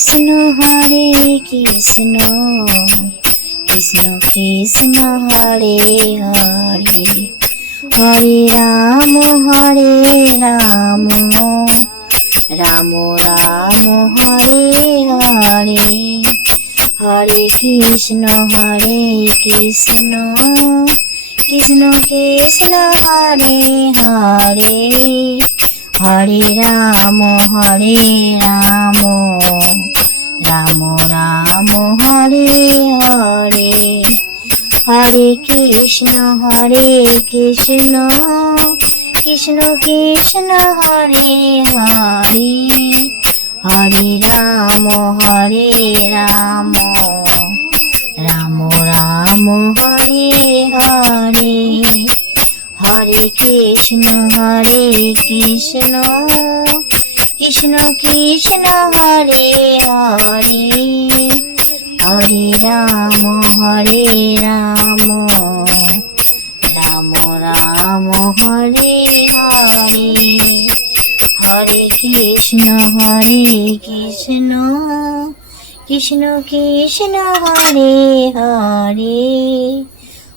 Krishna Hare Krishna Krishna Krishna Hare Hare Hare Ram Ram Ram Hare Hare Hare Krishna Krishna Krishna Hare Hare Hare Ram Ram Ram Hare Hare Hare Krishna Krishna Krishna Hare Hare Hare Ram Ram Ram Hare Hare Hare Krishna Krishna Krishna Hare Hare Hare Ram Ram Ram Hare Hare Hare Krishna Krishna Krishna Hare Hare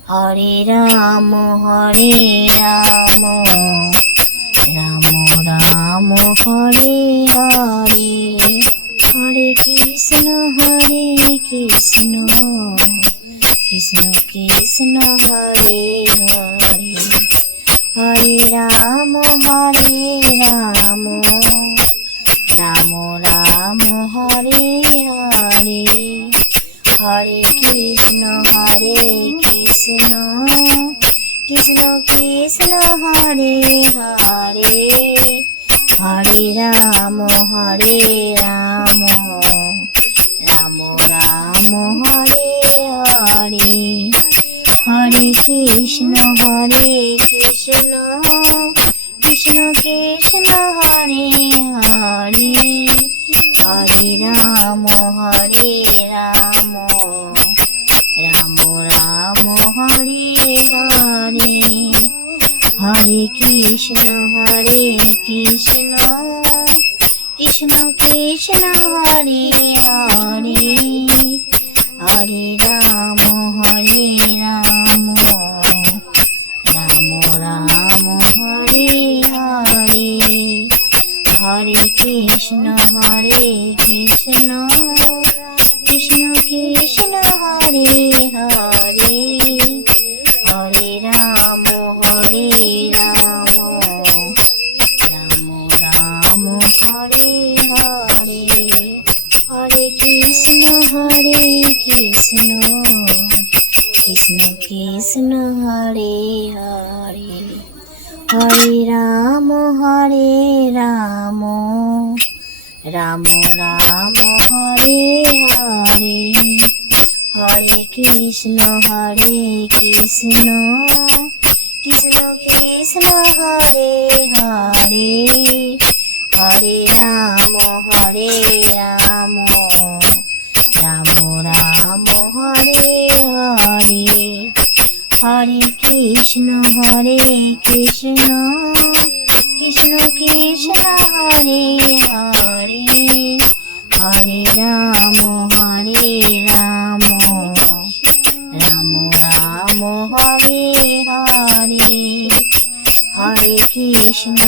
Hare Ram Ram Ram Hare Hare Hare Krishna Krishna Krishna Hare Hare Hare Ram Ram Ram Hare Hare Hare Krishna Krishna Krishna Hare Hare Hare Ram Ram Ram Hare Hare Hare Krishna Krishna Krishna Hare Hare Hare Ram Ram Ram Hare Hare Hare Krishna Krishna Krishna Hare Hare Hare Ram Ram Ram Hare Hare Hare Krishna Krishna Krishna Hare Hare Hare Ram Ram Ram Hare Hare Hare Krishna Krishna Krishna Hare Hare Hare Ram Ram Ram Hare Hare Hare Krishna Krishna Krishna Hare Hare Hare Ram Ram Ram Hare Hare Hare Krishna Krishna Krishna Hare Hare Hare Ram Ram Ram Hare Hare Hare Krishna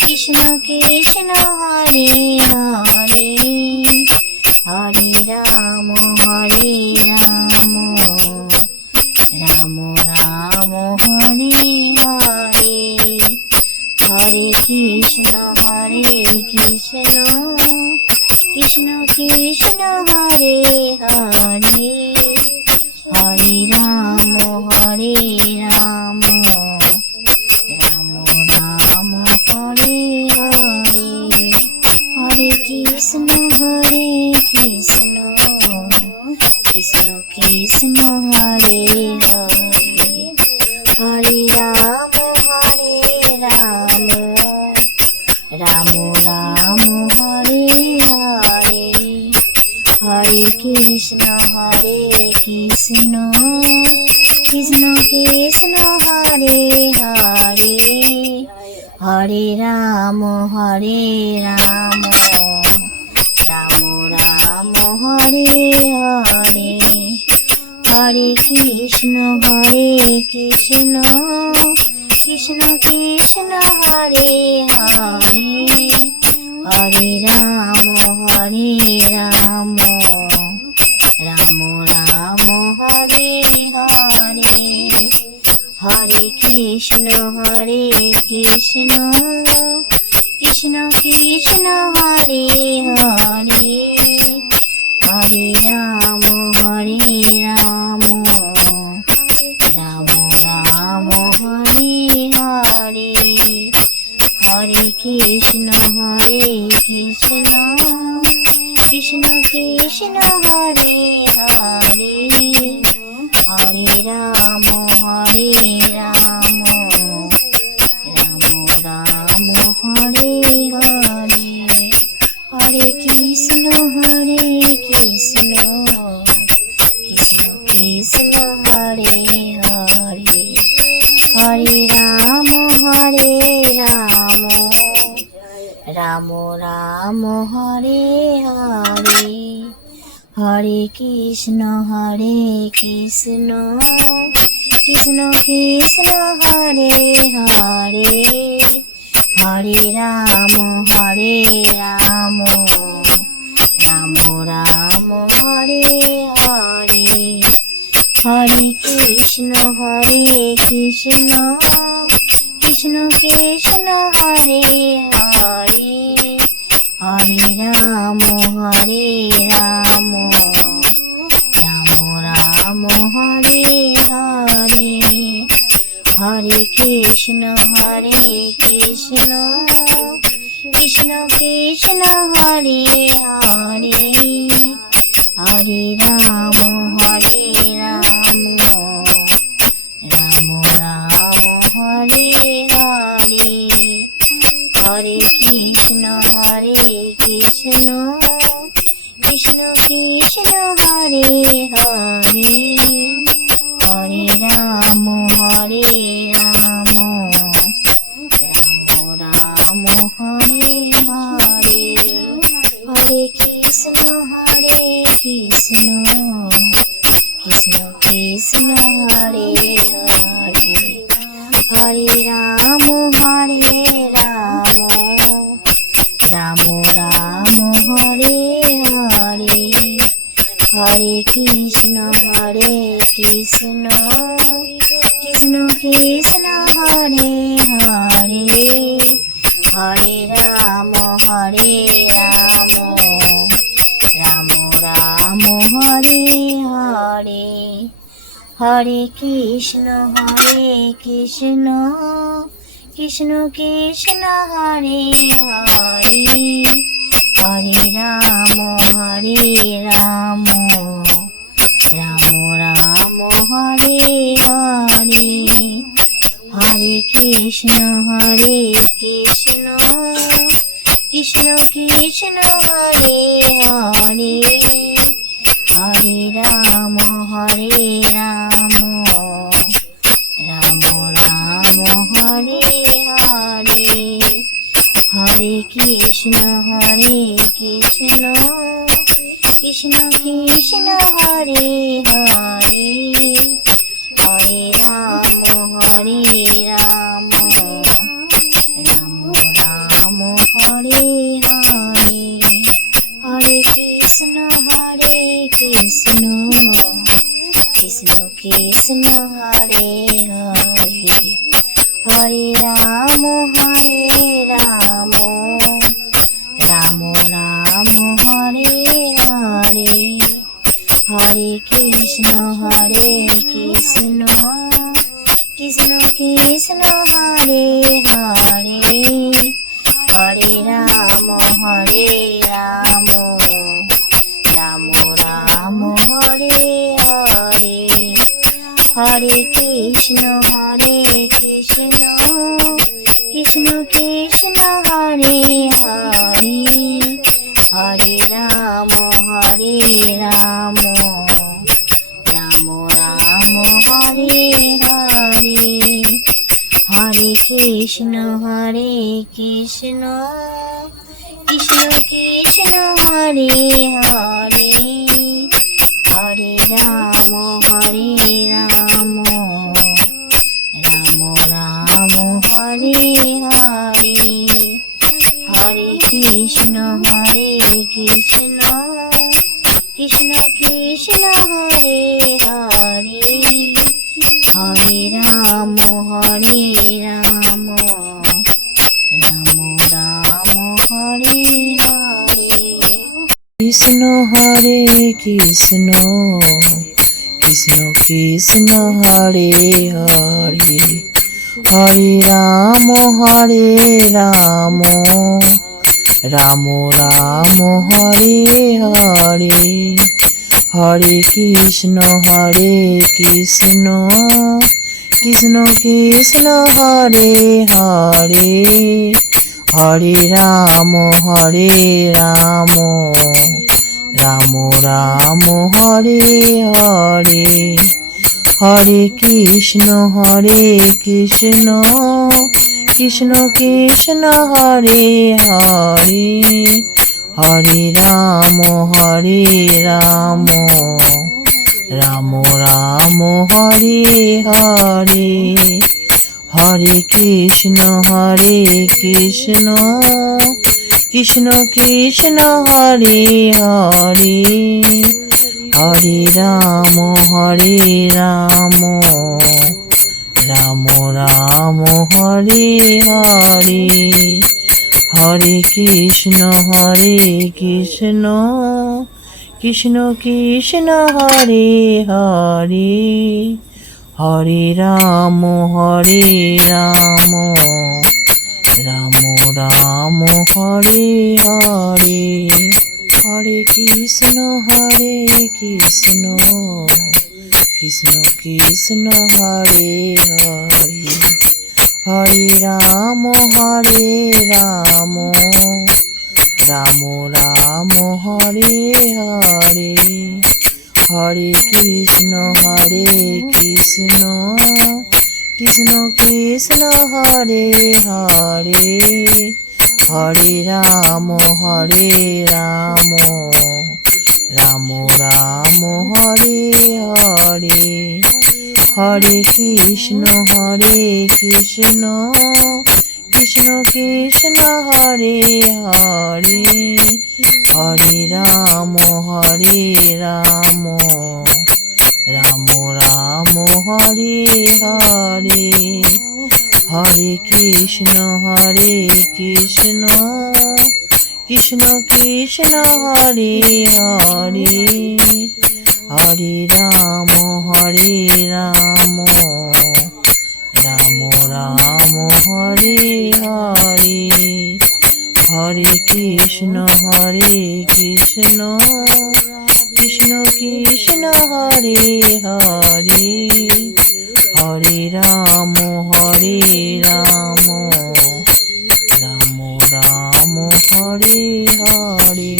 Krishna Krishna Hare Hare Hare Ram Ram Ram Hare Hare Hare Krishna Krishna Krishna Hare Hare Hare Ram Ram Ram Hare Hare Hare Krishna Krishna Krishna Hare Hare Hare Ram Ram Ram Hare Hare Hare Krishna Krishna Krishna Hare Hare Hare Ram Hare Hare Hare Krishna Krishna Krishna Hare Hare Hare Ram Ram Ram Hare Hare Hare Krishna Krishna Krishna Hare Hare Hare Ram Ram Ram Hare Hare Hare Krishna Krishna Krishna Hare Hare Hare Ram Ram Ram Hare Hare Hare Krishna Krishna Krishna Hare Hare Hare Ram Ram Ram Hare Hare Hare Krishna Krishna Krishna Hare Hare Hare Ram Ram Ram Hare Hare Hare Krishna Krishna Krishna Hare Hare Hare Ram Ram Ram Hare Hare Hare Krishna Krishna Krishna Hare Hare Hare Ram Ram Ram Hare Hare Hare Krishna Krishna Krishna Hare Hare Hare Ram Ram Ram Hare Hare Hare Krishna Krishna Krishna Hare Hare Hare Ram Ram Ram Hare Hare Hare Krishna Krishna Krishna Hare Hare Hare Ram Ram Hare Hare Hare Krishna Krishna Krishna Hare Hare Hare Ram Ram Ram Hare Hare Hare Krishna Krishna Krishna Hare Hare Hare Ram Ram Ram Hare Hare Hare Krishna Krishna Krishna Hare Hare Hare Ram Ram Ram Hare Hare Hare Krishna Krishna Krishna Hare Hare Hare Ram Ram Ram Hare Hare Hare Krishna Krishna Krishna Hare Hare Hare Ram Ram Ram Hare Hare Hare Krishna Krishna Krishna Hare Hare Hare Ram Ram Ram Hare Hare Hare Krishna Krishna Krishna Hare Hare Krishna Hare Krishna Krishna Krishna Hare Hare Hare Ram Ram Ram Hare Hare Krishna Hare Krishna Krishna Krishna Hare Hare Hare Ram Ram Ram Hare Hare Hare Krishna Krishna Krishna Hare Hare Hare Ram Ram Ram Hare Hare Hare Krishna Krishna Krishna Hare Hare Hare Ram Ram Hare Hare Hare Krishna Krishna Krishna Hare Hare Hare Ram Ram Hare Hare Hare Krishna Krishna Krishna Hare Hare Hare Ram Ram Hare Hare Hare Krishna Krishna Krishna Hare Hare Hare Ram Ram Hare Hare Hare Krishna Krishna Krishna Hare Hare Hare Ram Ram Hare Hare Hare Krishna Krishna Krishna Hare Hare Hare Ram Ram Hare Hare Hare Krishna Krishna Krishna Hare Hare Hare Ram Ram Hare Hare Hare Krishna Krishna Krishna Hare Hare Hare Ram Ram Hare Hare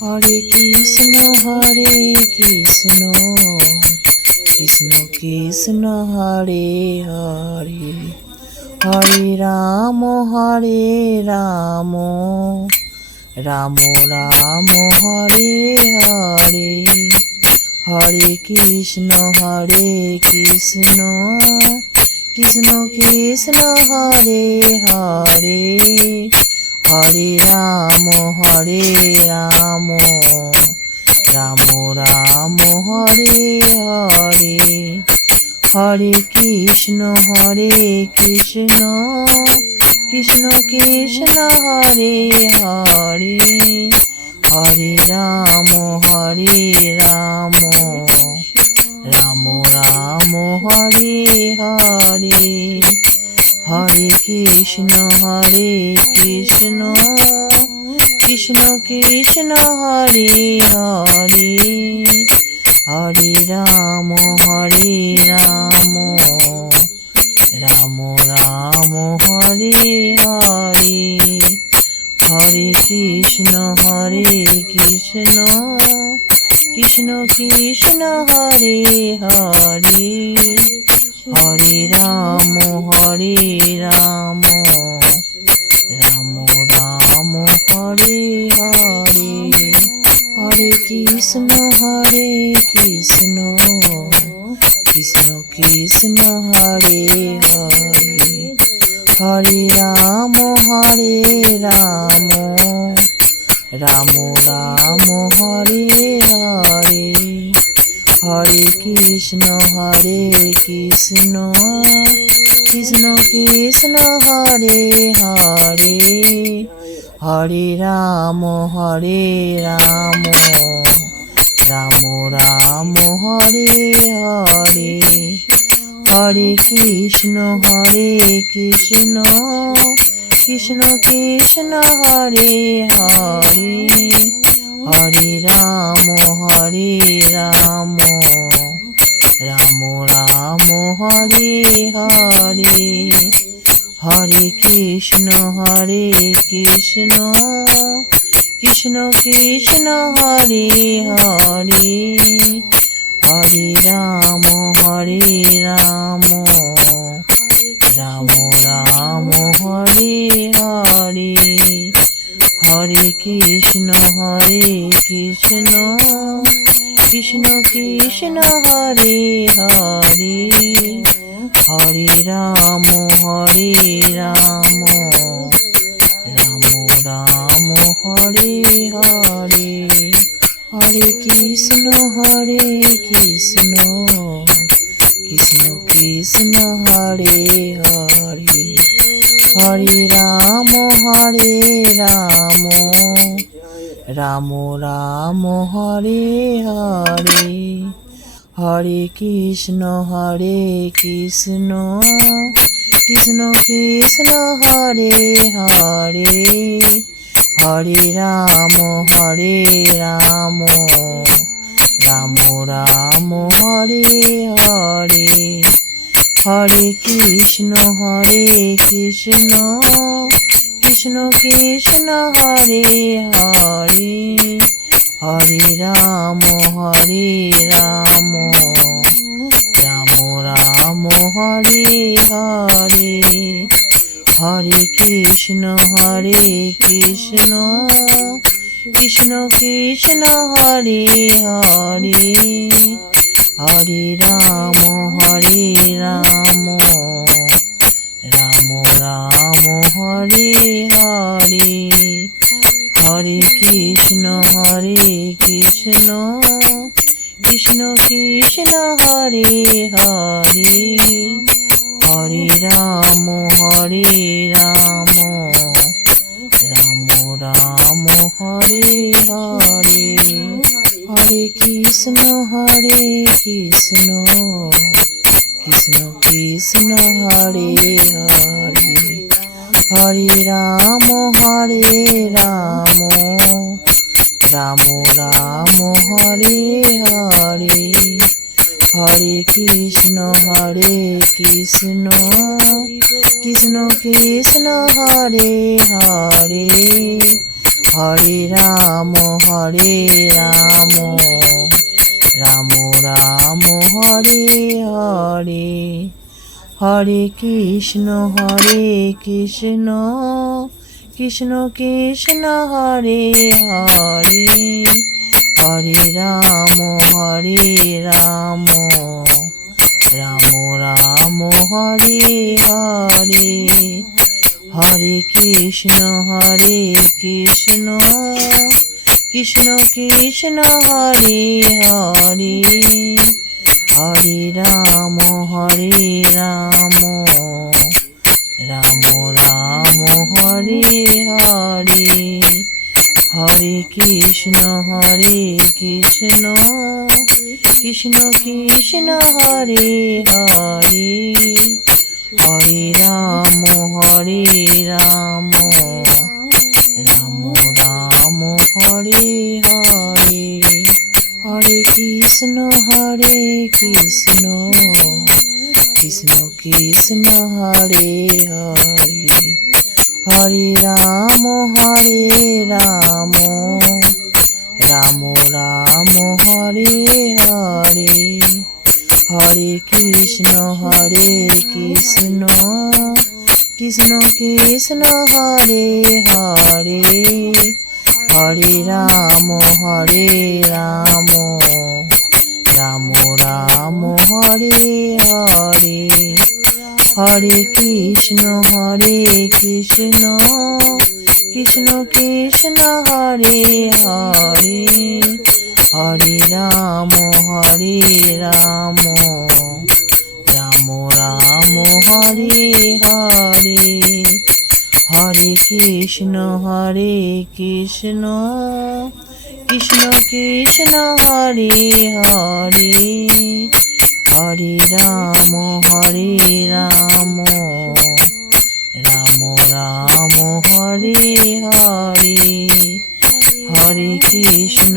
Hare Krishna Krishna Krishna Hare Hare Hare Ram Ram Hare Hare Hare Krishna Krishna Krishna Hare Hare Hare Ram Ram Hare Hare Hare Krishna Krishna Krishna Hare Hare Hare Ram Ram Hare Hare Hare Krishna Krishna Krishna Hare Hare Hare Ram Ram Hare Hare Hare Krishna Krishna Krishna Hare Hare Hare Ram Ram Hare Hare Hare Krishna Krishna Krishna Hare Hare Hare Rama, Hare Rama, Rama Rama, Hare Hare, Hare Krishna, Hare Krishna, Krishna Krishna, Hare Hare, Hare Rama, Hare Rama, Rama Rama, Hare Hare, Hare Krishna, Hare Krishna, Krishna Krishna, Hare Hare, Hare Rama, Hare Rama, Rama Rama, Hare Hare, Hare Krishna, Hare Krishna, Krishna Krishna, Hare Hare, Hare Rama, Hare Rama, Rama Rama, Hare Hare, Hare Krishna, Hare Krishna, Krishna Krishna, Hare Hare, Hare Rama, Hare Rama, Rama Rama, Hare Hare, Hare Krishna, Hare Krishna, Krishna Krishna, Hare Hare, Hare Rama, Hare Rama, Rama Rama, Hare Hare, Hare Krishna, Hare Krishna, Krishna Krishna, Hare Hare, Hare Rama, Hare Rama, Rama Rama, Hare Hare, Hare Krishna, Hare Krishna, Krishna Krishna, Hare Hare, Hare Rama, Hare Rama, Rama Rama, Hare Hare, Hare Krishna, Hare Krishna, Krishna Krishna, Hare Hare, Hare Rama, Hare Rama, Rama Rama, Hare Hare, Hare Krishna, Hare Krishna, Krishna Krishna, Hare Hare, Hare Rama, Hare Rama, Rama Rama, Hare Hare, Hare Krishna, Hare Krishna, Krishna Krishna, Hare Hare, Hare Rama, Hare Rama, Rama Rama, Hare Hare, Hare Krishna, Hare Krishna, Krishna Krishna, Hare Hare, Hare Rama, Hare Rama, Rama Rama, Hare Hare, Hare Krishna, Hare Krishna, Krishna Krishna, Hare Hare, Hare Rama, Hare Rama, Rama Rama, Hare Hare, Hare Krishna, Hare Krishna, Krishna Krishna, Hare Hare, Hare Rama, Hare Rama, Rama Rama, Hare Hare, Hare Krishna, Hare Krishna, Krishna Krishna, Hare Hare, Hare Rama, Hare Rama, Rama Rama, Hare Hare, Hare Krishna, Hare Krishna, Krishna Krishna, Hare Hare, Hare Rama, Hare Rama, Rama Rama, Hare Hare, Hare Krishna, Hare Krishna, Krishna Krishna, Hare Hare, Hare Rama, Hare Rama, Rama Rama, Hare Hare, Hare Krishna Krishna Krishna Hare Hare Hare Ram Ram Ram Hare Hare Hare Krishna Krishna Krishna Hare Hare Hare Ram Ram Ram Hare Hare Hare Krishna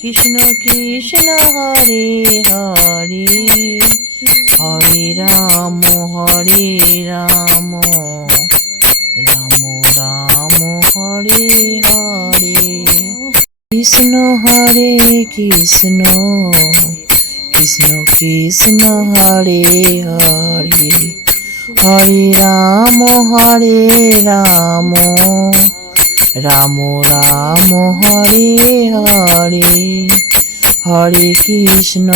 Krishna Krishna Hare Hare Hare Ram Ram Ram Hare Hare Krishna Krishna Krishna Hare Hare Hare Ram Ram Ram Hare Hare Hare Krishna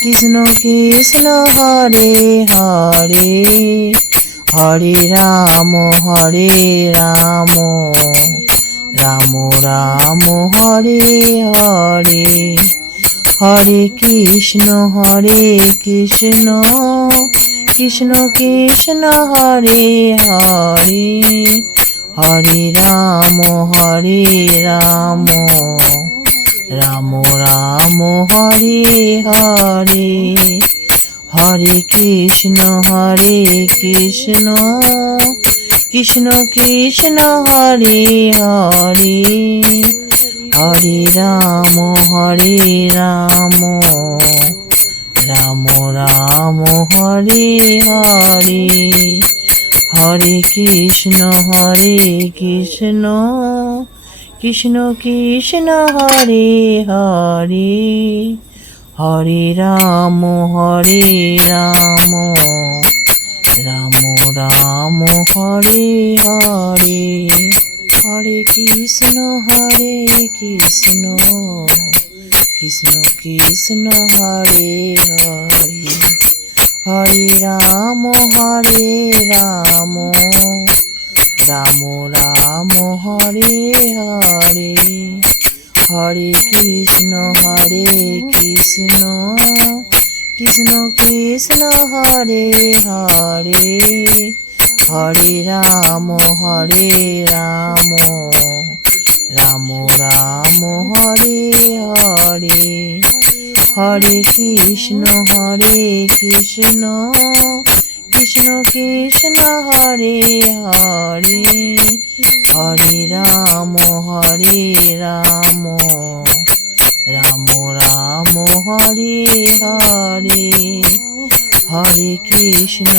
Krishna Krishna Hare Hare Hare Ram Ram Ram Hare Hare Hare Krishna Krishna Krishna Hare Hare Hare Ram Ram Hare Hare Hare Krishna Krishna Krishna Hare Hare Hare Ram Ram Hare Hare Hare Krishna Krishna Krishna Hare Hare Hare Ram Ram Hare Hare Hare Krishna Krishna Krishna Hare Hare Hare Ram Ram Hare Hare Hare Krishna Krishna Krishna Hare Hare Hare Ram Ram Hare Hare Hare Krishna Krishna Krishna Hare Hare Hare Ram Ram Hare Hare Hare Krishna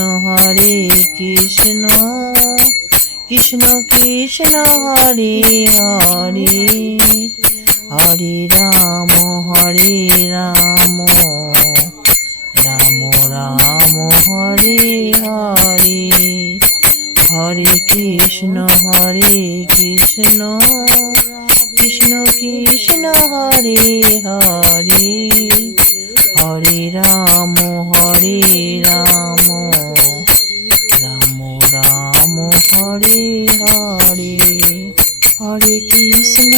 Krishna Krishna Hare Hare Hare Ram Ram Hare Hare Hare Krishna Krishna Krishna Hare Hare Hare Ram Ram Hare Hare Hare Krishna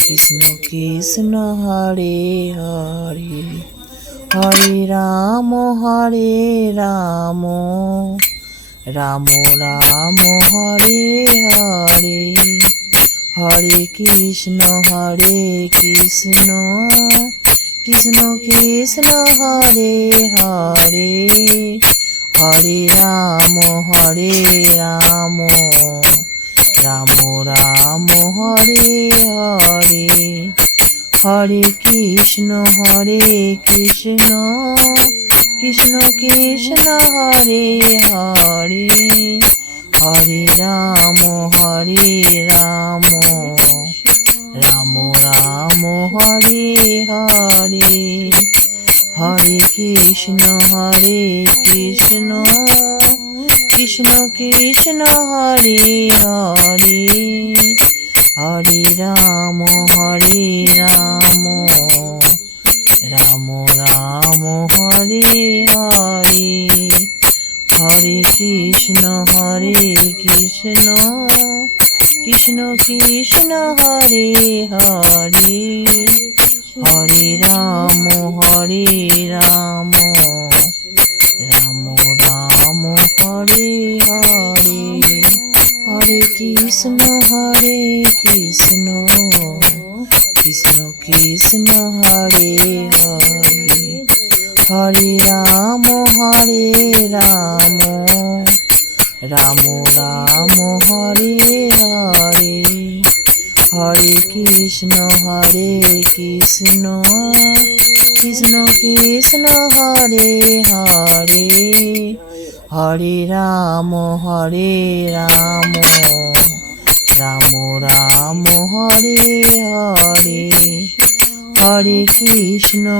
Krishna Krishna Hare Hare Hare Ram Ram Hare Hare Hare Krishna Krishna Krishna Hare Hare Hare Ram Ram Hare Hare Hare Krishna Krishna Krishna Hare Hare Hare Ram Ram Hare Hare Hare Krishna Krishna Krishna Hare Hare Hare Rama, Hare Rama, Rama Rama, Hare Hare, Hare Krishna, Krishna Krishna, Hare Hare, Hare Rama, Hare Rama, Rama Rama, Hare Hare, Hare Krishna, Krishna Krishna, Hare Hare, Hare Rama, Hare Rama, Rama Rama, Hare Hare, Hare Krishna, Krishna Krishna, Hare Hare, Hare Rama, Hare Rama, Rama Rama, Hare Hare, Hare Krishna,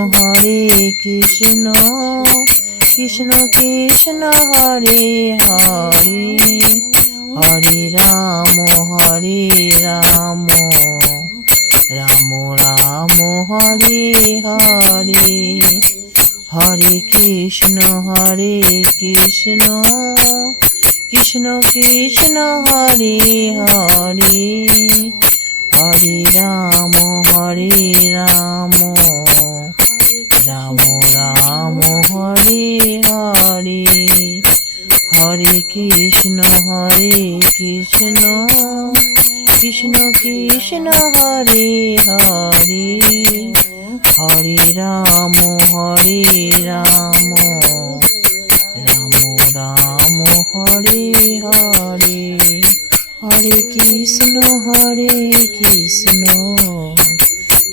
Krishna Krishna, Hare Hare, Hare Rama, Hare Rama, Rama Rama, Hare Hare, Hare Krishna, Krishna Krishna, Hare Hare, Hare Rama, Hare Rama, Rama Rama, Hare Hare, Hare Krishna, Krishna Krishna, Hare Hare, Hare Rama, Hare Rama, Rama Rama, Hare Hare, Hare Krishna,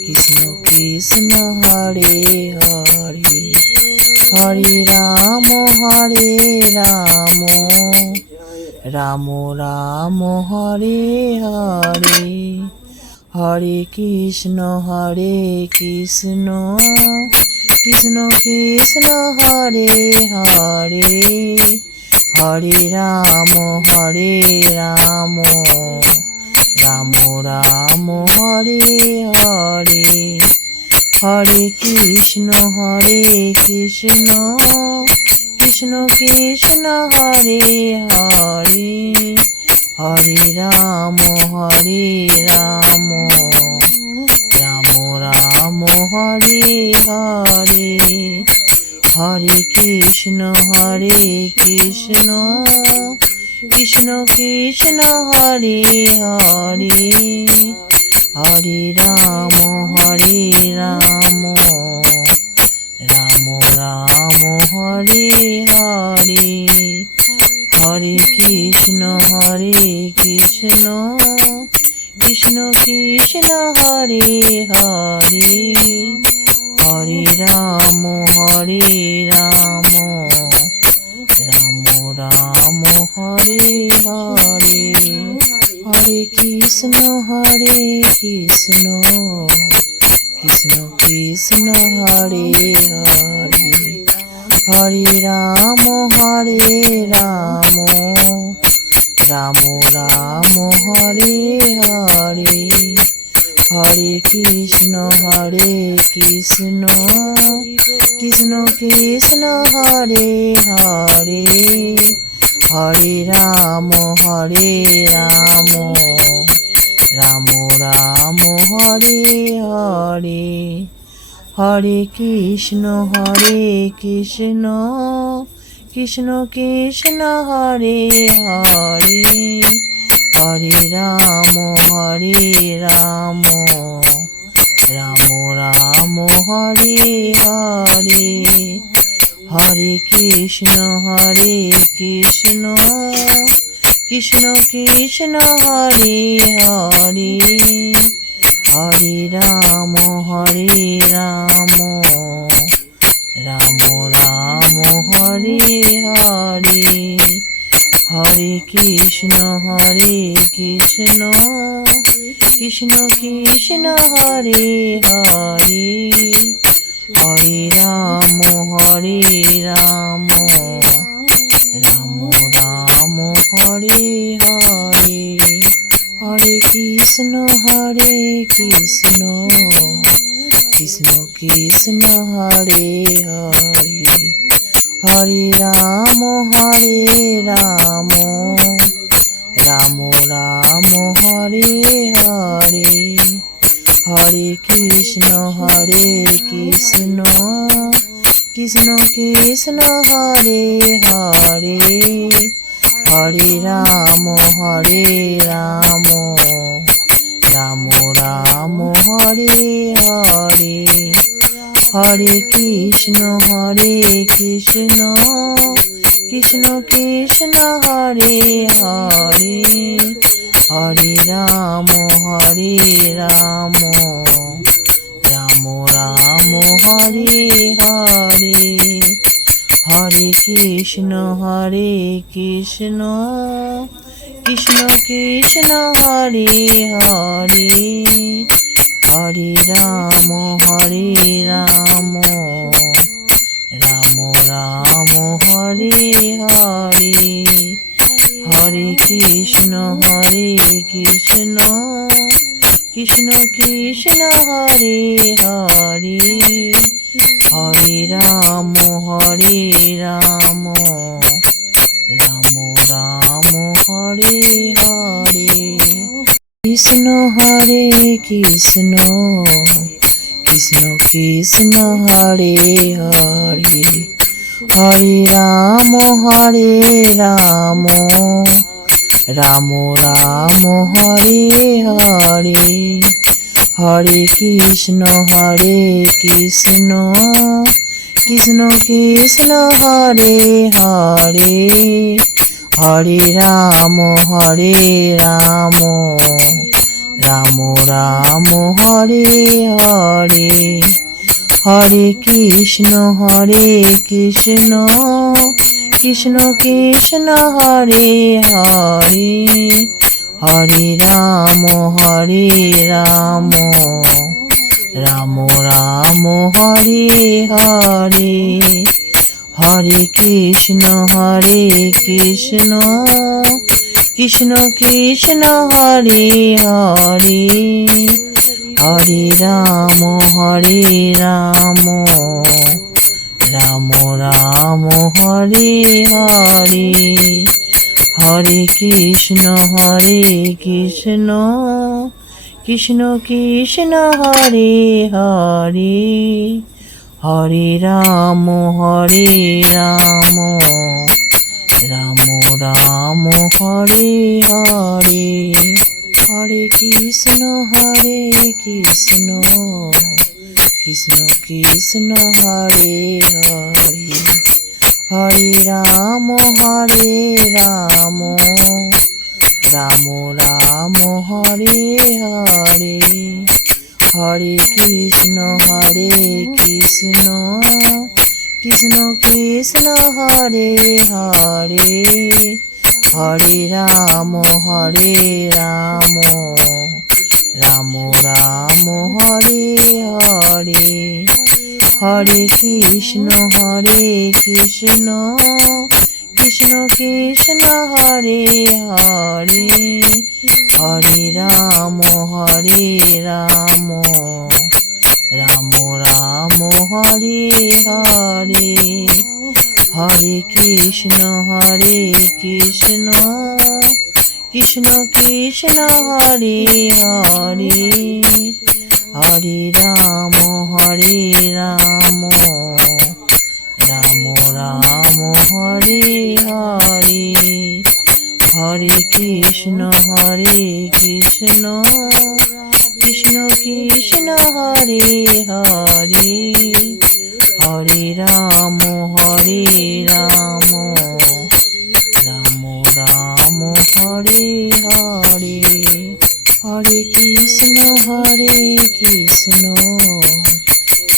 Krishna Krishna, Hare Hare, Hare Rama, Hare Rama, Rama Rama, Hare Hare, Hare Krishna, Krishna Krishna, Hare Hare, Hare Rama, Hare Rama, Rama Rama, Hare Hare, Hare Krishna, Krishna Krishna, Hare Hare, Hare Rama, Hare Rama, Rama Rama, Hare Hare, Hare Krishna, Krishna Krishna, Hare Hare, Hare Rama, Hare Rama, Rama Rama, Hare Hare, Hare Krishna, Krishna Krishna, Hare Hare, Hare Rama, Hare Rama, Rama Rama, Hare Hare, Hare Krishna, Krishna Krishna, Hare Hare, Hare Rama, Hare Rama, Rama Rama, Hare Hare, Hare Krishna, Krishna Krishna, Hare Hare, Hare Rama, Hare Rama, Rama Rama, Hare Hare, Hare Krishna, Krishna Krishna, Hare Hare, Hare Rama, Hare Rama, Rama Rama, Hare Hare, Hare Krishna, Krishna Krishna, Hare Hare, Hare Rama, Hare Rama, Rama Rama, Hare Hare, Hare Krishna, Krishna Krishna, Hare Hare, Hare Rama, Hare Rama, Rama Rama, Hare Hare, Hare Krishna, Krishna Hare Krishna Krishna Krishna Hare Hare Hare Ram Ram Ram Hare Hare Hare Krishna Krishna Krishna Hare Hare Hare Ram Ram Ram Hare Hare Hare Krishna Krishna Krishna Hare Hare Hare Ram Ram Ram Hare Hare Hare Krishna Krishna Krishna Hare Hare Hare Ram Ram Ram Hare Hare Hare Krishna Krishna Krishna Hare Hare Hare Ram Ram Ram Hare Hare Krishna Krishna Krishna Hare Hare Hare Ram Ram Ram Hare Hare Hare Krishna Krishna Krishna Hare Hare Hare Ram Ram Ram Hare Hare Hare Krishna Krishna Krishna Hare Hare Hare Ram Ram Hare Hare Hare Krishna Krishna Krishna Hare Hare Hare Ram Ram Hare Hare Hare Krishna Krishna Krishna Hare Hare Hare Ram Ram Hare Hare Hare Krishna Krishna Krishna Hare Hare Hare Ram Ram Ram Hare Hare Hare Krishna Krishna Krishna Hare Hare Hare Ram Ram Hare Hare Hare Krishna Krishna Krishna Hare Hare Hare Ram Ram Hare Hare Hare Krishna Krishna Krishna Hare Hare Hare Ram Ram Hare Hare Hare Krishna Krishna Krishna Hare Hare Hare Ram Ram Hare Hare Hare Krishna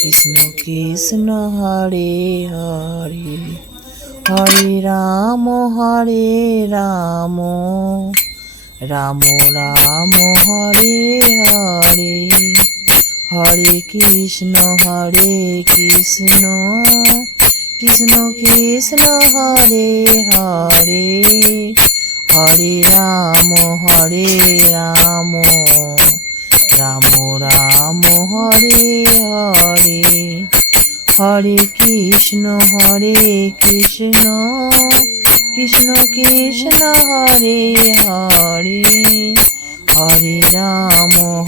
Krishna Krishna Hare Hare Hare Ram Ram Hare Hare Hare Krishna Krishna Krishna Hare Hare Hare Ramo, Hare Ramo, Ramo Ramo, Hare Hare, Hare Krishna, Krishna Krishna, Hare Hare, Hare Ramo,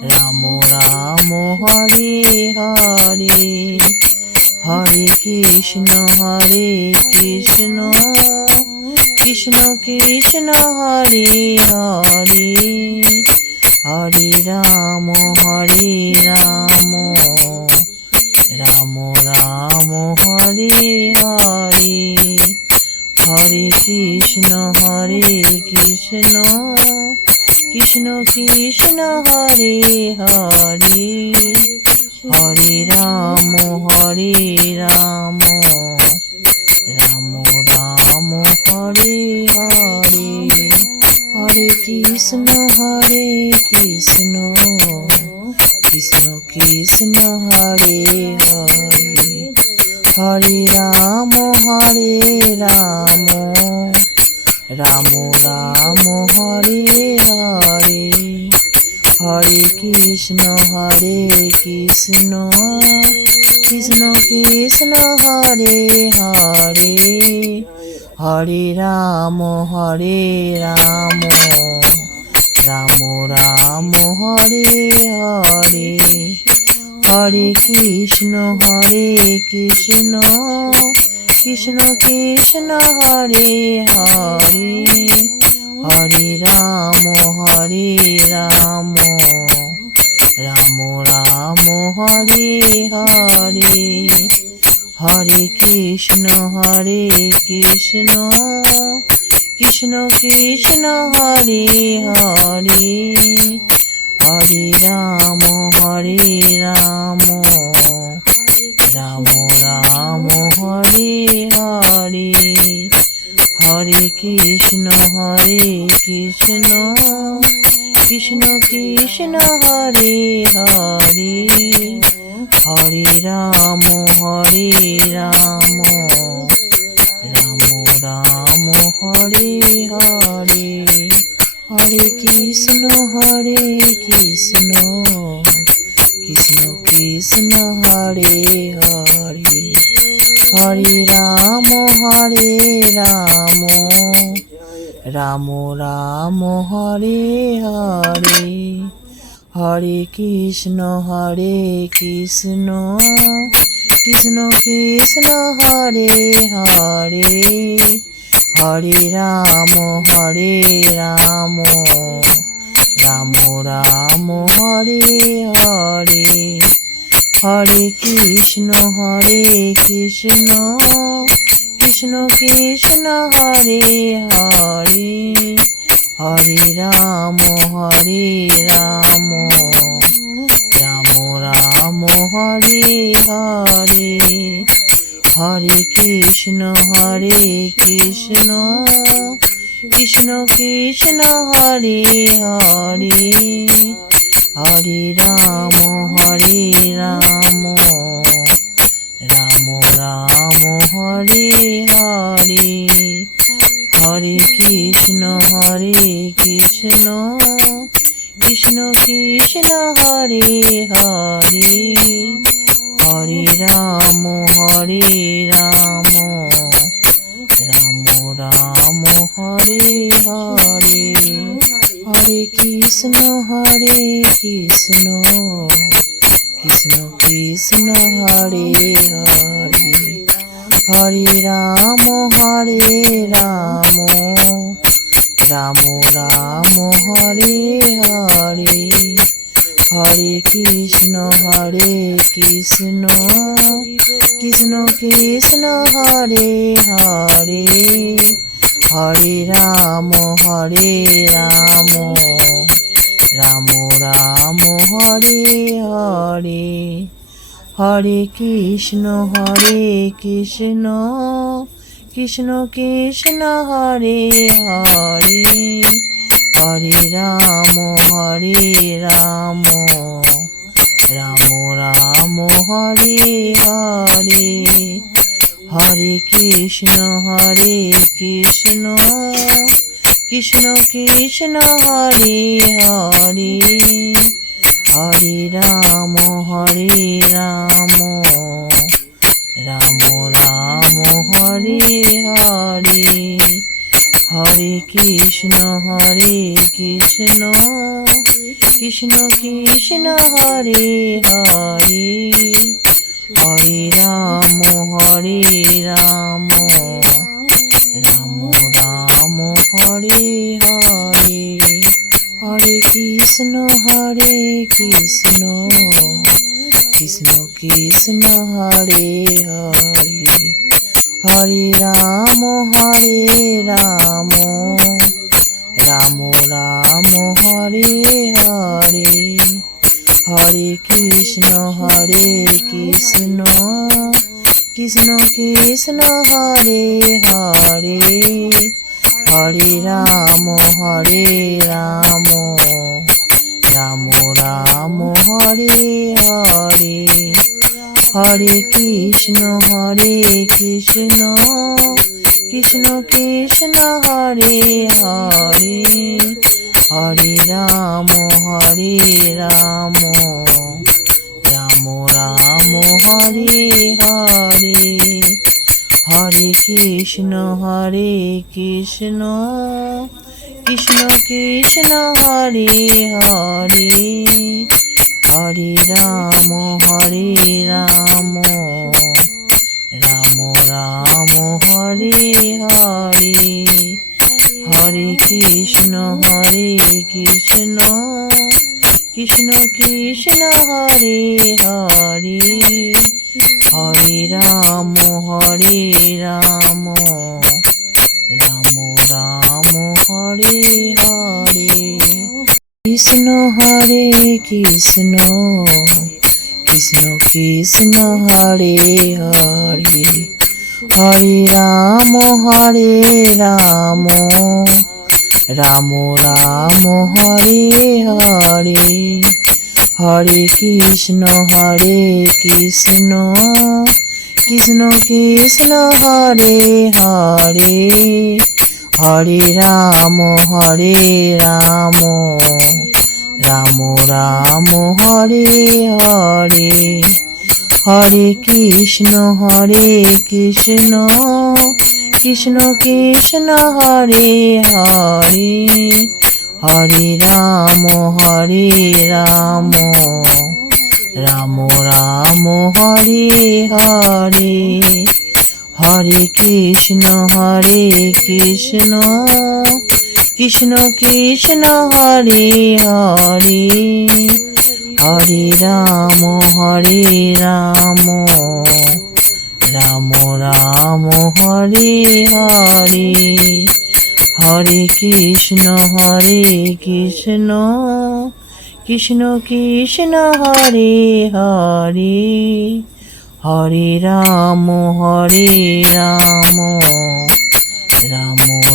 Ramo Ramo, Hare Hare, Hare Krishna, Krishna Krishna, Hare Hare, Hare Ramo, Ramo Ramo, Hare Hare, Hare Krishna, Krishna Krishna, Hare Hare, Hare Ramo, Ramo Ramo, Hare Hare, Hare Krishna, Krishna Krishna, Hare Hare, Hare Ramo, Ramo Ramo, Hare Hare, Hare Krishna, Krishna Krishna, Hare Hare, Hare Ramo, Ramo Ramo, Hare Hare, Hare Krishna, Krishna Krishna, Hare Hare, Hare Ramo, Ramo Ramo, Hare Hare, Hare Krishna, Krishna Krishna, Hare Hare, Hare Ramo, Ramo Ramo, Hare Hare, Hare Krishna, Krishna Krishna, Hare Hare, Hare Ramo, Ramo Ramo, Hare Hare, Hare Krishna, Krishna Krishna, Hare Hare, Hare Ramo, Ramo Ramo, Hare Hare, Hare Krishna, Krishna Krishna, Hare Hare, Hare Ramo, Ramo Ramo, Hare Hare, Hare Krishna, Krishna Krishna, Hare Hare, Hare Ramo, Ramo Ramo, Hare Hare, Hare Krishna, Krishna Krishna, Hare Hare, Hare Ramo, Ramo Ramo, Hare Hare, Hare Krishna, Krishna Krishna, Hare Hare, Hare Ramo, Ramo Ramo, Hare Hare, Hare Krishna, Krishna Krishna, Hare Hare, Hare Ramo, Ramo Ramo, Hare Hare, Hare Krishna, Krishna Krishna, Hare Hare, Hare Ramo, Ramo Ramo, Hare Hare, Hare Krishna, Krishna Krishna, Hare Hare, Hare Ramo, Ramo Ramo, Hare Hare, Hare Krishna Krishna Krishna Hare Hare Hare Ram Ram Ram Hare Hare Hare Krishna Krishna Krishna Hare Hare Hare Ram Ram Ram Hare Hare Hare Krishna Krishna Krishna Hare Hare Hare Ram Ram Ram Hare Hare Hare Krishna Krishna Krishna Hare Hare Hare Ram Ram Ram Hare Hare Hare Krishna Krishna Krishna Hare Hare Hare Ram Ram Ram Hare Hare Hare Krishna Krishna Krishna Hare Hare Hare Ram Ram Ram Hare Hare Hare Krishna Krishna Krishna Hare Hare Hare Ram Ram Ram Hare Hare Krishna Krishna Krishna Hare Hare Hare Ram Ram Ram Hare Hare Hare Krishna Krishna Krishna Hare Hare Hare Ram Ram Ram Hare Hare Hare Krishna Krishna Krishna Hare Hare Hare Ram Ram Hare Hare Hare Krishna Krishna Krishna Hare Hare Hare Ram Ram Hare Hare Hare Krishna Krishna Krishna Hare Hare Hare Ram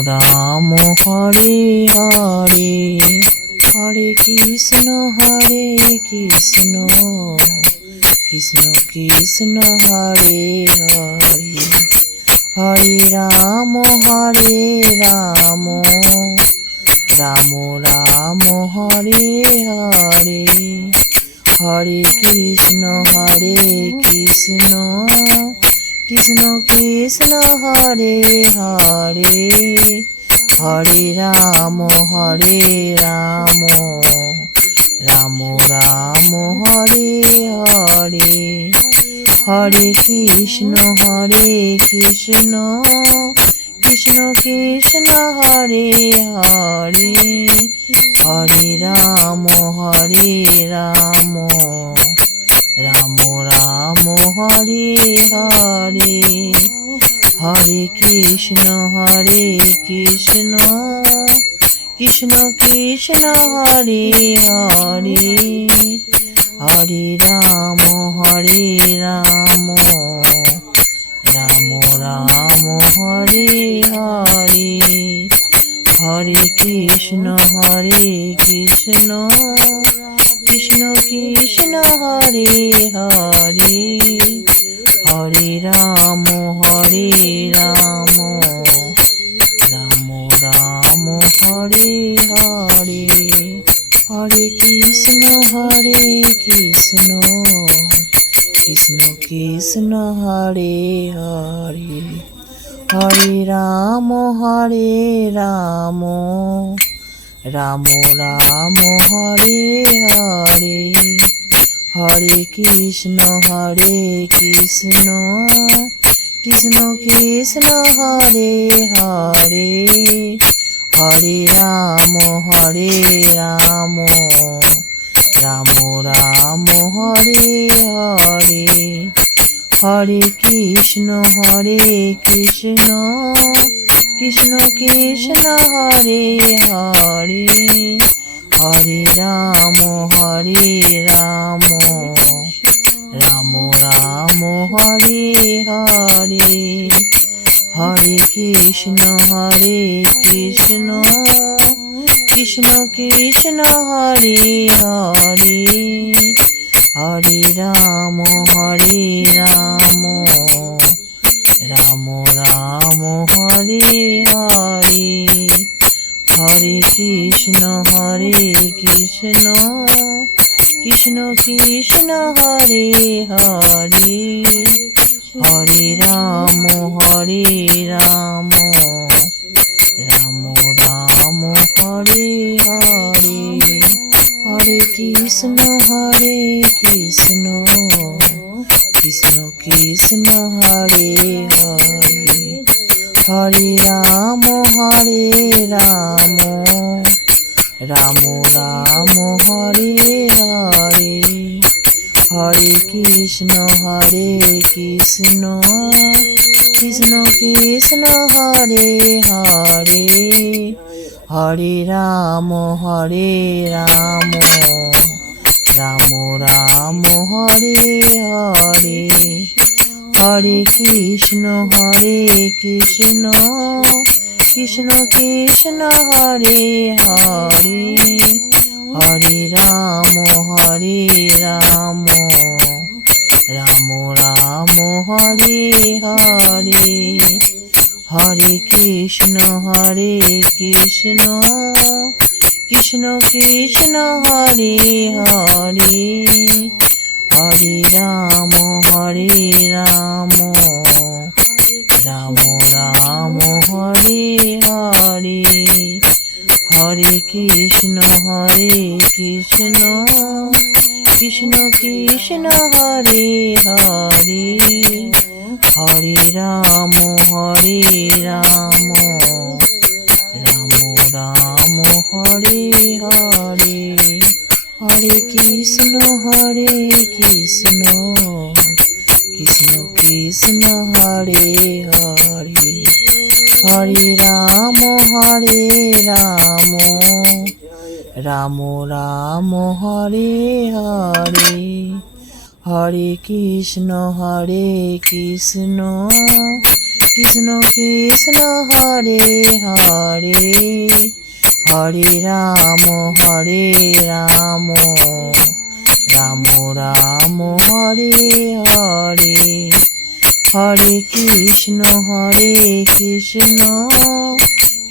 Ram Hare Hare Hare Krishna Krishna Krishna Hare Hare Hare Ram Ram Hare Hare Hare Krishna Krishna Krishna Hare Hare Hare Ram Ram Hare Hare Hare Krishna Krishna Krishna Hare Hare Hare Ram Ram Hare Hare Hare Krishna Krishna Krishna Hare Hare Hare Ram Ram Hare Hare Hare Krishna Krishna Krishna Hare Hare Hare Ram Hare Ram Ram Ram Hare Hare Hare Krishna Krishna Krishna Hare Hare Hare Ram Ram Ram Hare Hare Hare Krishna Krishna Krishna Hare Hare Hare Ram Ram Ram Hare Hare Hare Krishna Krishna Krishna Hare Hare Hare Ram Ram Ram Hare Hare Hare Krishna Krishna Krishna Hare Hare Hare Ram Ram Ram Hare Hare Hare Krishna Krishna Krishna Hare Hare Hare Ram Ram Ram Hare Hare Hare Krishna Krishna Krishna Hare Hare Hare Ram Ram Hare Hare Hare Krishna Krishna Krishna Hare Hare Hare Ram Ram Ram Hare Hare Hare Krishna Krishna Krishna Hare Hare Hare Ram Ram Hare Hare Hare Krishna Krishna Krishna Hare Hare Hare Ram Ram Hare Hare Hare Krishna Krishna Krishna Hare Hare Hare Ram Ram Hare Hare Hare Krishna Krishna Krishna Hare Hare Hare Ram Ram Hare Hare Hare Krishna Krishna Krishna Hare Hare Hare Ram Ram Hare Hare Hare Krishna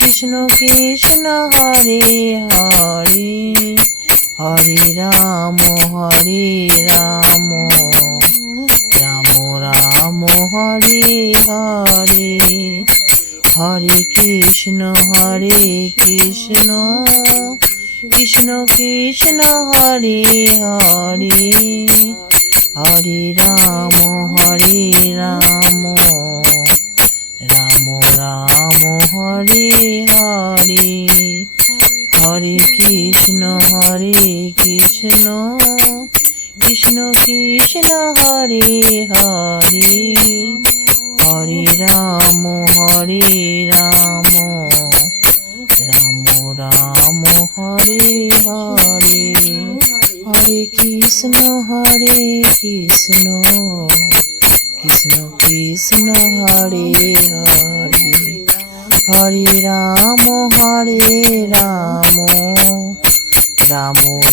Krishna Krishna Hare Hare Hare Ram Ram Hare Hare Hare Krishna Krishna Krishna Hare Hare Hare Ram Ram Hare Hare Hare Krishna Krishna Krishna Hare Hare Hare Ram Ram Hare Hare Hare Krishna Krishna Krishna Hare Hare Hare Ram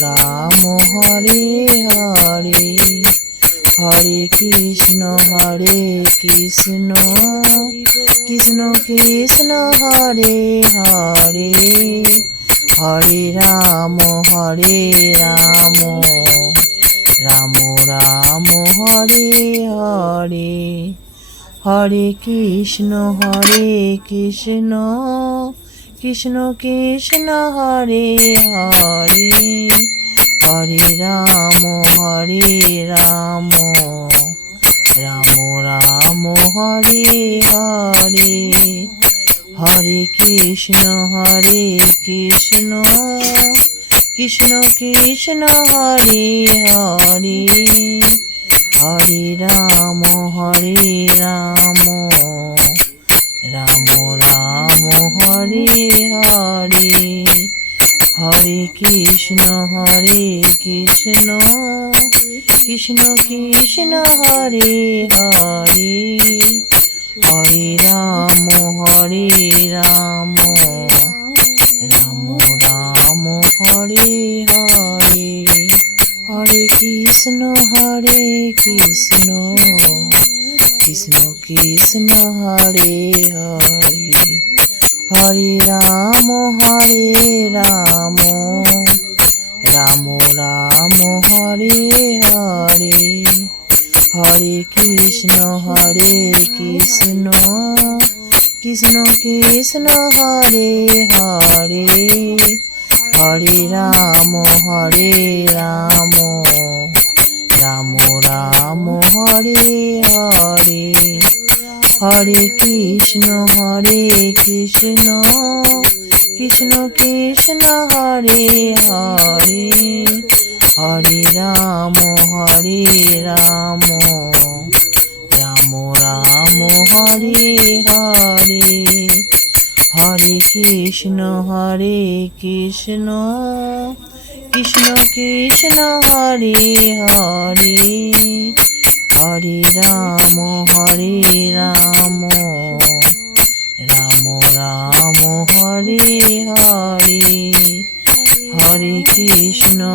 Ram Hare Hare Hare Krishna, Krishna Krishna, Hare Hare, Hare Rama, Rama Rama, Hare Hare, Hare Krishna, Krishna Krishna, Hare Hare, Hare Rama, Rama Rama, Hare Hare, Hare Krishna, Krishna Krishna, Hare Hare, Hare Rama, Rama Rama, Hare Hare, Hare Krishna, Krishna Krishna, Hare Hare, Hare Rama, Rama Rama, Hare Hare, Hare Krishna, Krishna Krishna, Hare Hare, Hare Rama, Rama Rama, Hare Hare, Hare Krishna, Krishna Krishna, Hare Hare, Hare Rama, Rama Rama, Hare Hare, Hare Krishna, Krishna Krishna, Hare Hare, Hare Rama, Rama Rama, Hare Hare, Hare Krishna, Krishna Krishna, Hare Hare, Hare Rama, Rama Rama, Hare Hare, Hare Krishna,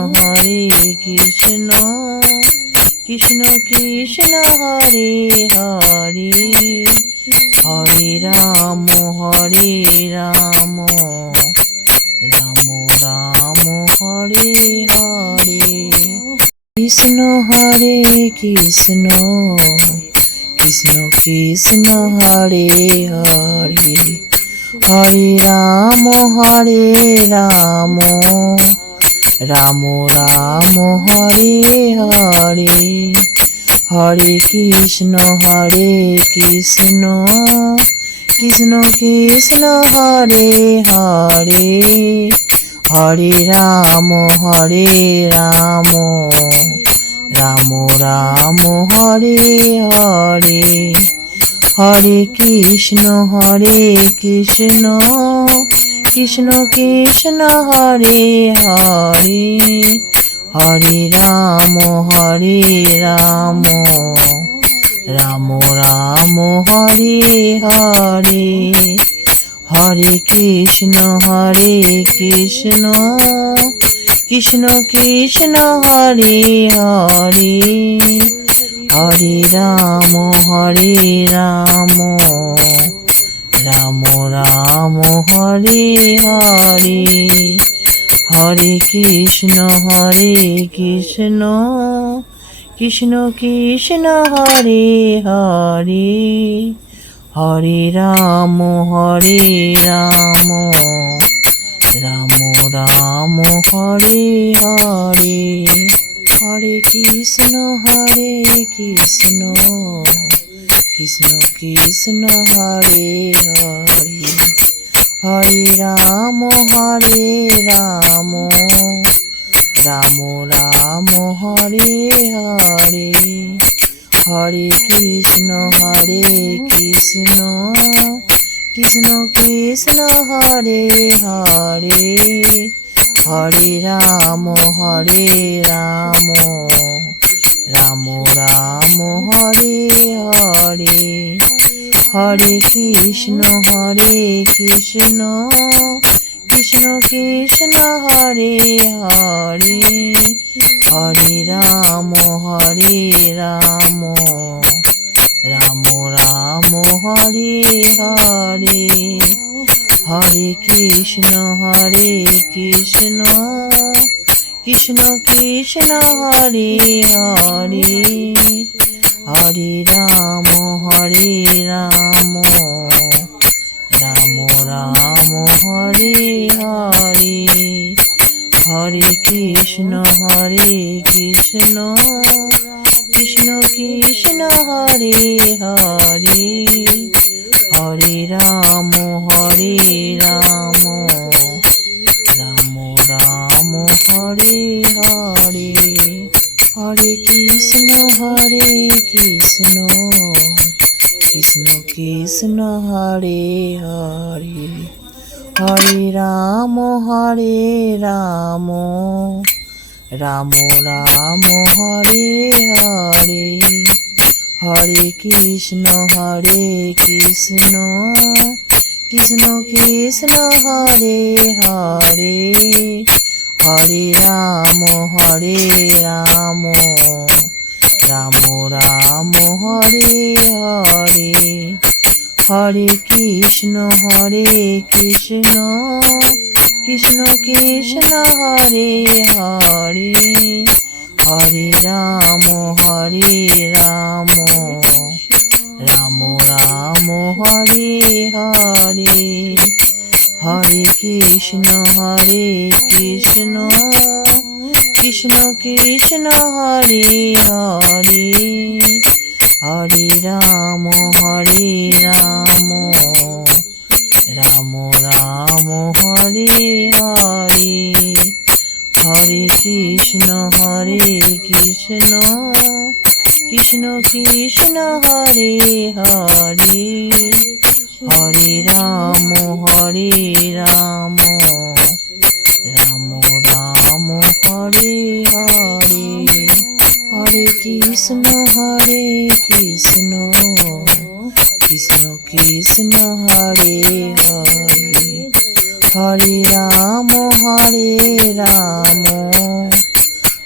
Krishna Krishna, Hare Hare, Hare Rama, Rama Rama, Hare Hare, Krishna, Krishna Krishna, Hare Hare, Hare Rama, Rama Rama, Hare Hare, Hare Krishna, Krishna Krishna, Hare Hare, Hare Rama, Rama Rama, Hare Hare, Hare Krishna, Krishna Krishna, Hare Hare, Hare Rama, Rama Rama, Hare Hare, Hare Krishna, Krishna Krishna, Hare Hare, Hare Rama, Rama Rama, Hare Hare, Hare Krishna, Krishna Krishna, Hare Hare, Hare Rama, Rama Rama, Hare Hare, Hare Krishna, Krishna Krishna, Hare Hare, Hare Rama, Rama Rama, Hare Hare, Hare Krishna, Krishna Krishna, Hare Hare, Hare Rama, Rama Rama, Hare Hare, Hare Krishna, Krishna Krishna Krishna Hare Hare Hare Ram Ram Ram Hare Hare Hare Krishna Krishna Krishna Hare Hare Hare Ram Ram Ram Hare Hare Hare Krishna Krishna Krishna Hare Hare Hare Ram Ram Ram Hare Hare Hare Krishna Krishna Krishna Hare Hare Hare Ram Ram Ram Hare Hare Hare Krishna Krishna Krishna Hare Hare Hare Ram Ram Ram Hare Hare Hare Krishna Krishna Krishna Hare Hare Hare Ram Ram Ram Hare Hare Hare Krishna Krishna Krishna Hare Hare Hare Ram Ram Ram Hare Hare Hare Krishna Krishna Krishna Hare Hare Hare Ram Ram Ram Hare Hare Hare Krishna Krishna Krishna Hare Hare Hare Ram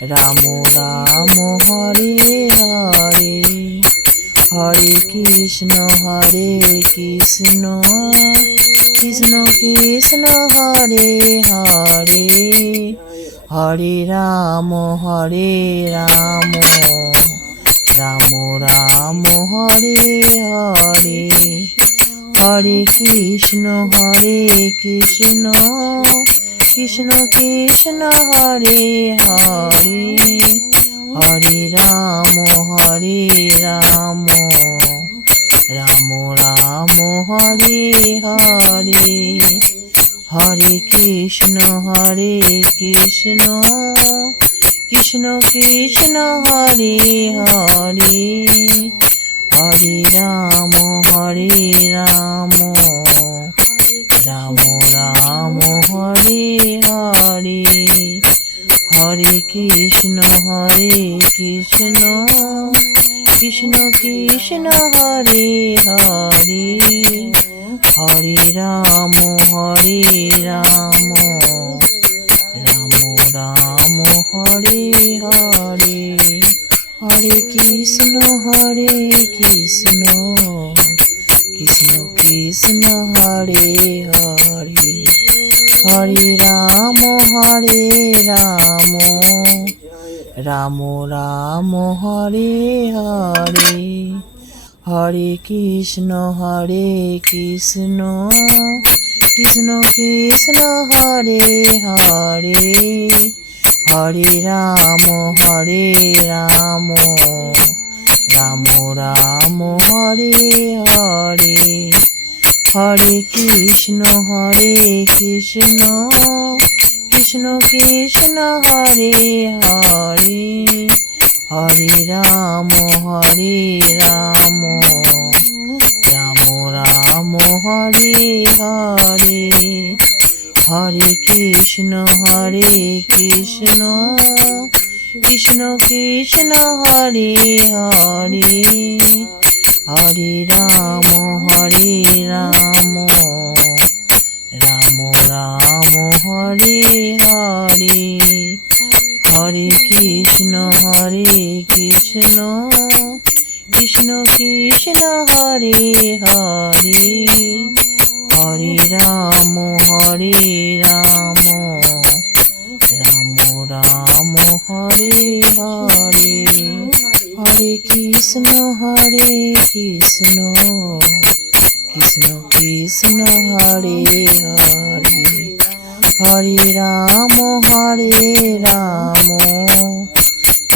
Ram Ram Hare Hare Hare Krishna Krishna Krishna Hare Hare Hare Ram Ram Ram Hare Hare Hare Krishna Krishna Krishna Hare Hare Hare Ram Ram Hare Hare Hare Krishna Krishna Krishna Hare Hare Hare Ram Ram Hare Hare Hare Krishna Krishna Krishna Hare Hare Hare Ram Ram Hare Hare Hare Krishna Krishna Krishna Hare Hare Hare Ram Ram Hare Hare Hare Krishna Krishna Krishna Hare Hare Hare Ram Ram Hare Hare Hare Krishna Krishna Krishna Hare Hare Hare Ram Ram Hare Hare Hare Krishna Krishna Krishna Hare Hare Hare Ram Ram Hare Krishna Krishna Krishna Hare Hare Hare Ram Ram Ram Hare Hare Hare Krishna Krishna Krishna Hare Hare Hare Ram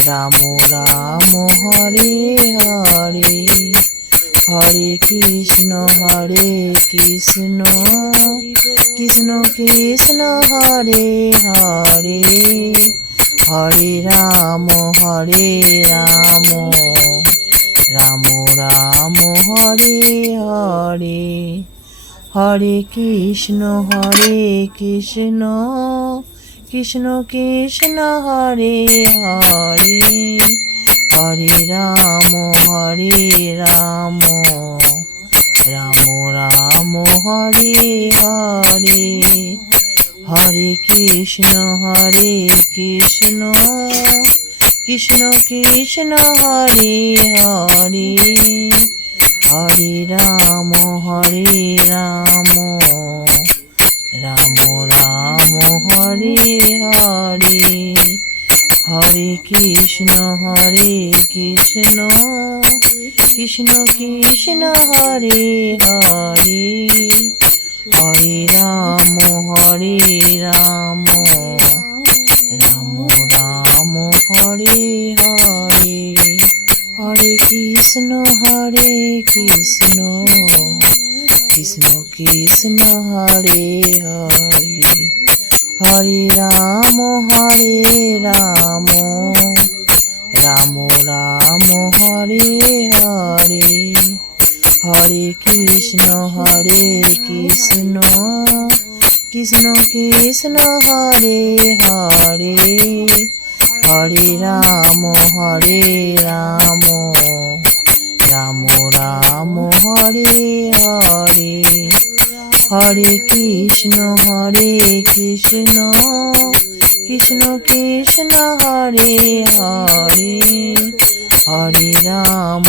Ram Ram Hare Hare Hare Krishna Krishna Krishna Hare Hare Hare Ram Ram Hare Hare Hare Krishna Krishna Krishna Hare Hare Hare Ram Ram Hare Hare Hare Krishna Krishna Krishna Hare Hare Hare Ram Ram Hare Hare Hare Krishna Krishna Krishna Hare Hare Hare Ram Ram Hare Hare Hare Krishna Krishna Krishna Hare Hare Hare Ram Ram Hare Hare Hare Krishna Krishna Krishna Hare Hare Hare Ram Ram Hare Hare Hare Krishna Krishna Krishna Hare Hare Hare Ram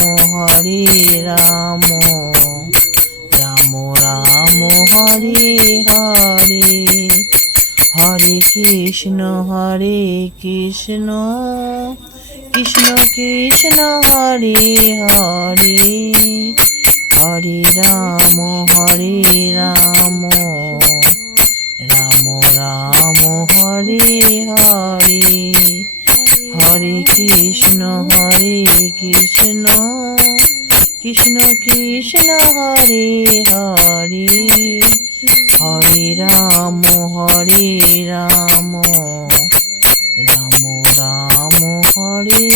Ram Hare Hare Hare Krishna Krishna Krishna Hare Hare Hare Ram Ram Hare Hare Hare Krishna Krishna Krishna Hare Hare Hare Ram Ram Hare